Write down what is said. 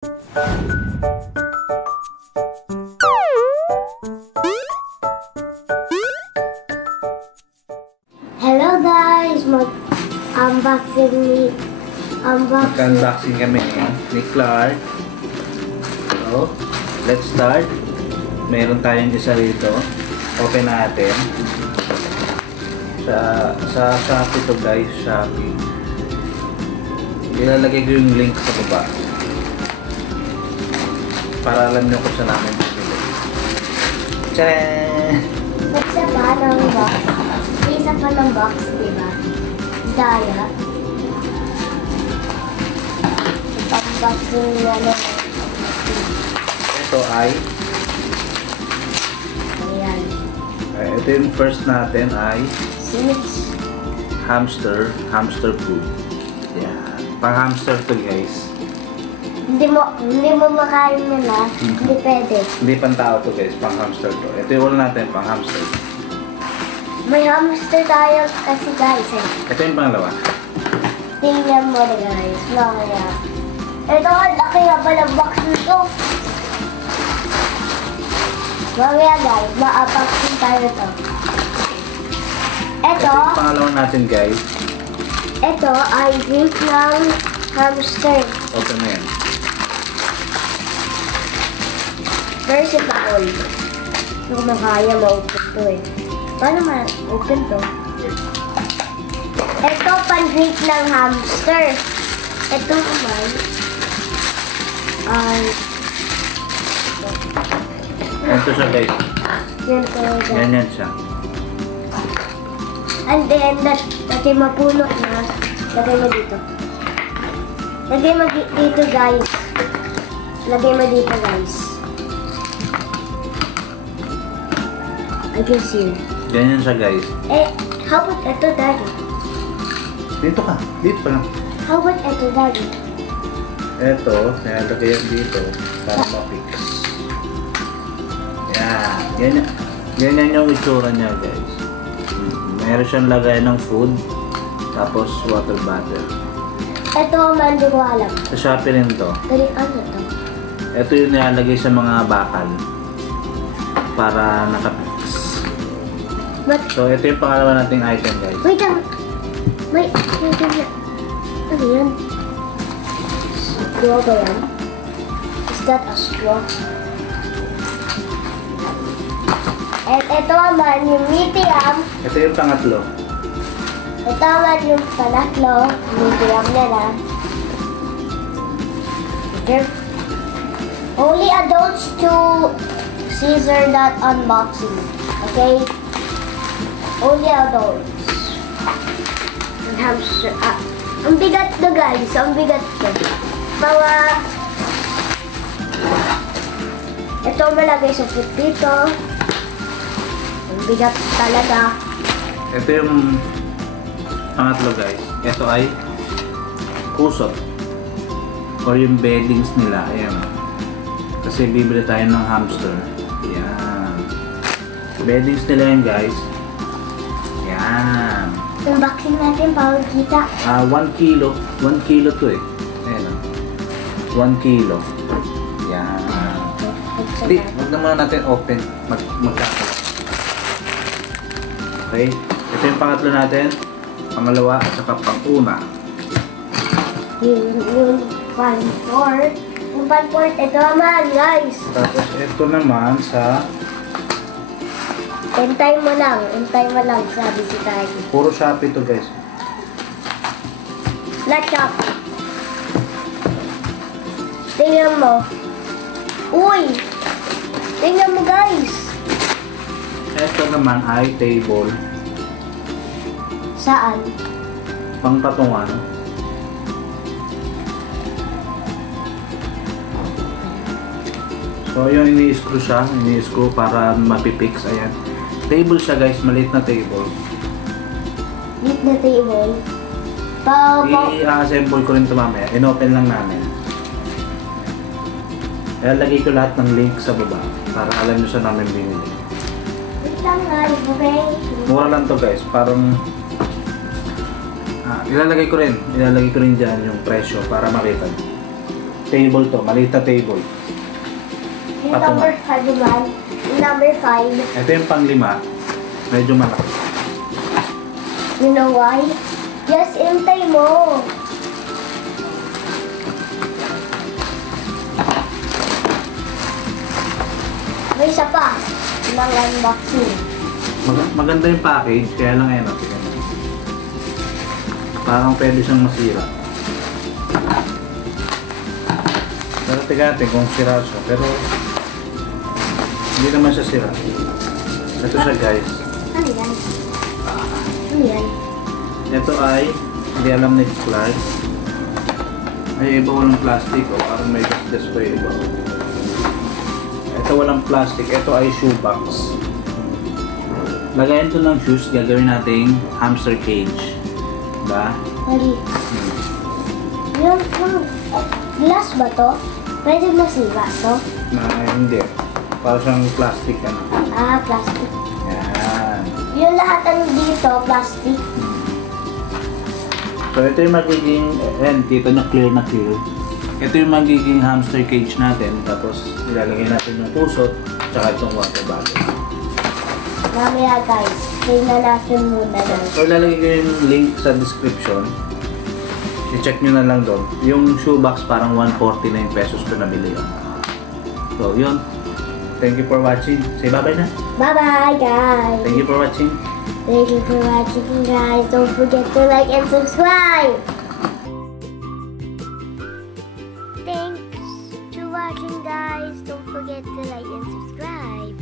Hello guys, mag-unboxing kami ni Clark. So, let's start. Meron tayong isa rito. Open natin. Sa Shopee to guys, Shopee. Ilalagay ko yung link sa baba para alam nyo kung saan namin bibili. Tcharan! Isa pa ng box. Isa pa ng box, diba? Daya. Unboxing na lang. Ito ay Ayan. ito yung first natin ay hamster food. Yan. Pang hamster to guys. Hindi mo makain nila. Hindi pwede. Hindi pang tao to guys, pang hamster to. Ito yung una natin, pang hamster. May hamster tayo kasi guys eh. Ito yung pangalawa. Tingnan mo na guys. Mamaya. Ito ang laki nga pa ng box nito. Mamaya guys, ma-unboxing tayo to. Ito yung pangalawa natin guys. Ito ay drink ng hamster. Open mo yan. First of all, hindi ko makaya ma-open to eh. Paano ma-open to? Ito pan-drink ng hamster. Ito naman ay Ito siya guys. yan to guys. Yan siya. And then, lagay mapuno na. Lagay mo dito. Lagay mo dito guys. Lagay mo dito guys. I can see. Ganyan siya guys. Eh, how about ito daddy? Dito ka. Dito pa lang. How about ito daddy? Ito, nilagay yan dito para ma-fix. Yan. Ganyan yung itsura niya guys. Meron siyang lagay ng food, tapos water bottle. Ito man, di ko alam. Sa Shopee rin to. Pero ano to? Ito yung nilalagay sa mga bakal para nakapix. But, So, ito yung pangalawa nating item guys. wait lang. Wait lang. Ano yan? Straw ba yan? Is that a straw? At ito naman yung medium. Ito yung pangatlo. Ito naman yung panatlo. Medium nila. Okay. Only adults to Caesar that unboxing. Okay? Only adults. Ang hamster. Ang bigat to guys. Ang bigat to. Mga... Ito malagay sa food dito. Ang bigat talaga. Ito yung pangatlo guys. Ito ay kusot. Or yung beddings nila. Ayan. Kasi bibili tayo ng hamster. Ayan. Beddings nila yan guys. Ayan. Unboxing natin para kita. 1 kilo. 1 kilo to eh. Ayan. 1 kilo. Ayan. Hindi, huwag naman natin open. Magkakalat. Okay. Ito yung pangatlo natin. Pangalawa at saka pang-una. Yung pan-port. Yung pan-port, ito naman, guys. Tapos ito naman sa Hintay mo lang, sabi si Tagi. puro Shopee to guys. Let's shop. Tingnan mo. Uy! Tingnan mo, guys. Ito naman ay table. Saan? Pangpatungan. So yun, ini-screw siya. Ini-screw para mapipix. Ayan. Table siya guys. Maliit na table. Meet the table. I-assemble ko rin ito mamaya. In-open lang namin. Kaya lagay ko lahat ng link sa baba para alam nyo saan namin binili. Wait lang guys, okay? Mura lang to guys. Parang ilalagay ko rin dyan yung presyo para makita nyo. table to, maliit na table. Yung Patungan. number 5 naman. Yung number 5. Ito yung pang-5, medyo malaki. You know why? Yes, intay mo. May isa pa. Ng unboxing. Maganda yung package, kaya lang ayan, tingnan mo. Parang pwede siyang masira. Pero tingnan natin kung sira siya, pero hindi naman siya sira. Ito siya guys. Ano yan? Ano yan? Ito ay, hindi alam ni Clark. Ay, iba walang plastic, o parang may gas pa yung iba. Ito walang plastic, ito ay shoebox. Lagayan ito ng shoes, gagawin nating hamster cage. Diba? Mali. Yung glass ba to? Pwede masira to? Na, hindi. Para siyang plastic ano. Ah, plastic. Yan. Yung lahat ng dito, plastic. So ito yung magiging, ayan, kita nyo clear na clear. Ito yung magiging hamster cage natin. Tapos ilalagay natin yung pusot, tsaka itong water bottle. Mamaya guys, tingnan natin muna lang. So ilalagay ko yung link sa description. I-check nyo na lang doon. Yung shoebox parang 149 pesos ko nabili yun. So yun. Thank you for watching. Say bye-bye na. Bye-bye guys! Thank you for watching. Thank you for watching guys. Don't forget to like and subscribe! Thanks to watching guys. Don't forget to like and subscribe.